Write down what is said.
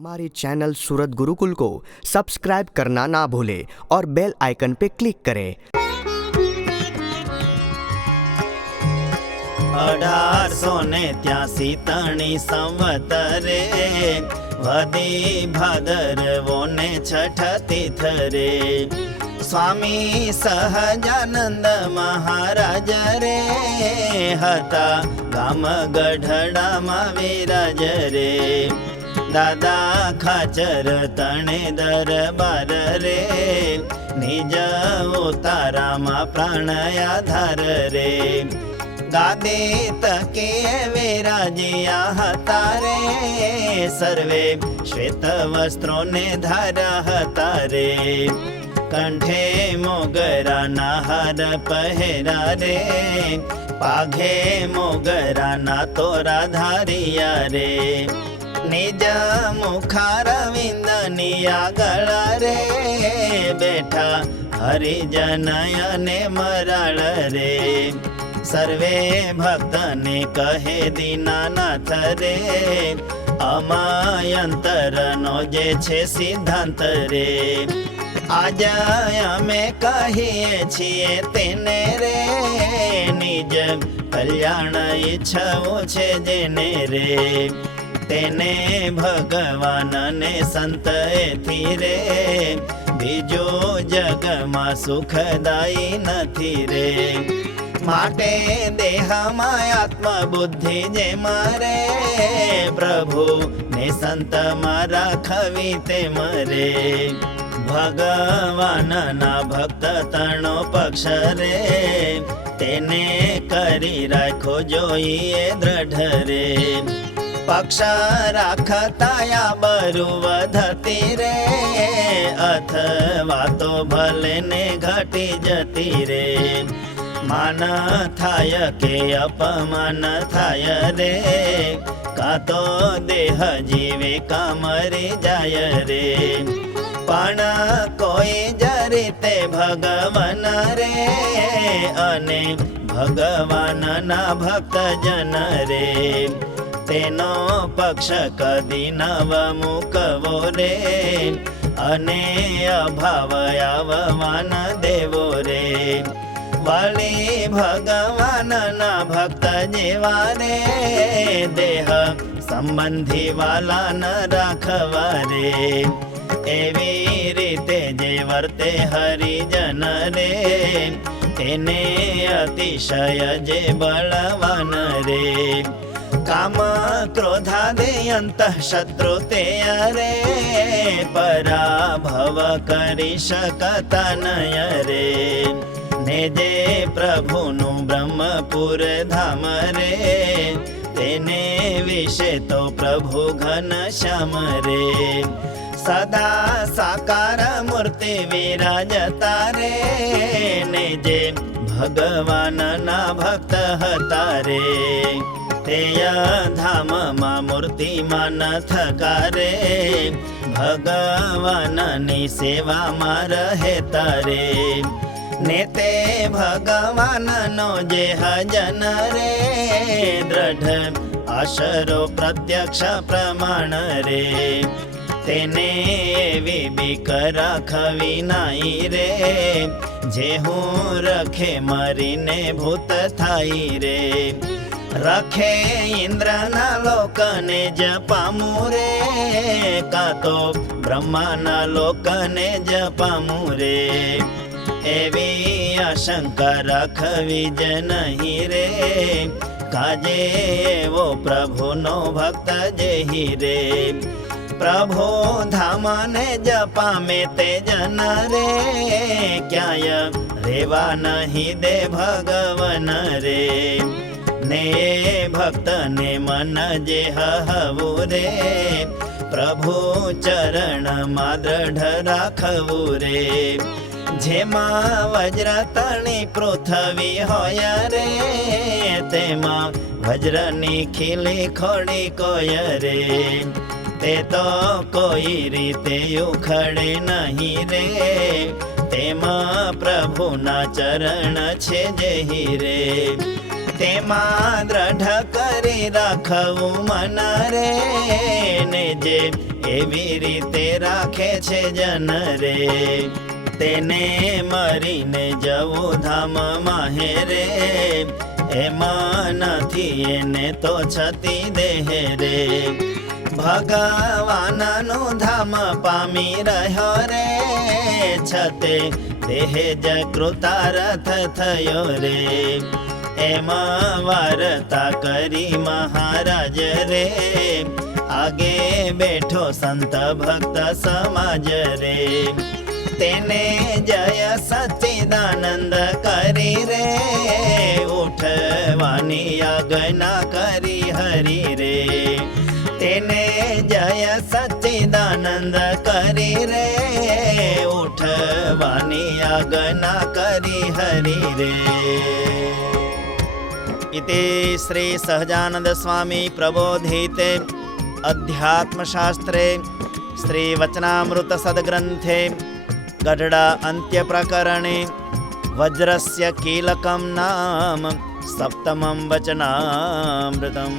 हमारे चैनल सूरत गुरुकुल को सब्सक्राइब करना ना भूलें और बेल आइकन पे क्लिक करें। 1883 તણી સંવતરે વદી ભાદરવોને છઠ તીથરે સ્વામી સહજાનંદ મહારાજ રે હતા ગામ ગઢડામાં વિરાજ રે દાદા ખાચર તણે દરબાર રે નિજ ઉતારામાં પ્રાણ આધાર રે ગાદે તકે વિરાજ્યા હતા રે સર્વે શ્વેત વસ્ત્રોને ધાર્યા હતા રે કંઠે મોગરાના હાર પહેરા રે પાઘે મોગરાના તોરા ધારિયા રે નિજ મુખારવિંદની આગળ રે બેઠા હરિજન અને મરાળ રે સર્વે ભક્તને કહે દીનાનાથ રે અમાયંતરનો જે છે સિદ્ધાંત રે આજ અમે કહીએ છીએ તેને રે નિજ કલ્યાણ ઈચ્છવું છે જેને રે તેને ભગવાનને સંતથી રે બીજું જગમાં સુખદાયી નથી રે માટે દેહમાં આત્મબુદ્ધિ જે મારે પ્રભુ ને સંતમાં રાખવી તે મરે ભગવાનના ભક્ત તણો પક્ષ રે તેને કરી રાખો જોઈએ દ્રઢ રે પક્ષ રાખતા બરુ વધતી રે અથવા તો ભલે ને ઘટી જતી રે માન થાય કે અપમાન થાય રે કા તો દેહ જીવે કા મરી જાય રે પણ કોઈ જ રીતે ભગવાન રે અને ભગવાનના ભક્ત જન રે તેનો પક્ષ કદી નવ મૂકવો રે અને અભાવ આવવાન દેવો રે વળી ભગવાનના ભક્ત જેવા રે દેહ સંબંધી વાલા ન રાખવા રે એવી રીતે જે વર્તે હરિજન રે તેને અતિશય જે બળવાન રે કામ ક્રોધાદે અંતઃ શત્રુ તે રે પરાભવ કરી શકતા નય રે ને જે પ્રભુનું બ્રહ્મપુર ધામ રે તેને વિશે તો પ્રભુ ઘન શ્યામ રે સદા સાકાર મૂર્તિ વિરાજતા રે ને જે ભગવાનના ભક્ત હતા રે તે ધામમાં મૂર્તિમાન થકા રે ભગવાનની સેવામાં રહેતા રે ને તે ભગવાનનો જે હજન રે દ્રઢ આશરો પ્રત્યક્ષ પ્રમાણ રે તેને એવી બીક રાખવી નાઈ રે જે હું રખે મરીને ભૂત થાય રે રખે ઇન્દ્રના લોકને જ પામું રે કા તો બ્રહ્માના લોકને જ પામું રે એવી આશંકા રાખવી જ નહીં રે કાજે એવો પ્રભુનો ભક્ત જેહી રે પ્રભુ ધામને જ પામે તે જન રે ક્યાંય રેવા નહીં દે ભગવાન રે ને ભક્તને મન જે હવું રે પ્રભુ ચરણમાં દ્રઢ રાખવું રે જેમાં વજ્ર તણી પૃથ્વી હોય રે તેમાં વજ્રની ખીલી ખોડી કોય રે તે તો કોઈ રીતે ઉખડે નહીં રે તેમાં પ્રભુના ચરણ છે જેહી રે તેમાં દ્રઢ કરી રાખવું મન રે, ને જે એવી રીતે રાખે છે જન રે, તેને મરીને જવું ધામ માહે રે, એમાં નથી એને તો છતી દેહ રે, ભગવાનનું ધામ પામી રહ્યો રે, છતે દેહ જ કૃતાર્થ થયો રે, એમાં વાર્તા કરી મહારાજ રે, આગે બેઠો સંત ભક્ત સમાજ રે, તેને જય સચ્ચિદાનંદ કરી રે, ઉઠવાની આજ્ઞા કરી હરી રે, તેને જય સચ્ચિદાનંદ કરી રે, ઉઠવાની આજ્ઞા કરી હરી રે. इति श्री सहजानंद स्वामी प्रबोधिते अध्यात्मशास्त्रे श्री वचनामृत सद्ग्रंथे गढ़डा अंत्य प्रकरणे वज्रस्य कीलकं नाम सप्तमं वचनामृतम्.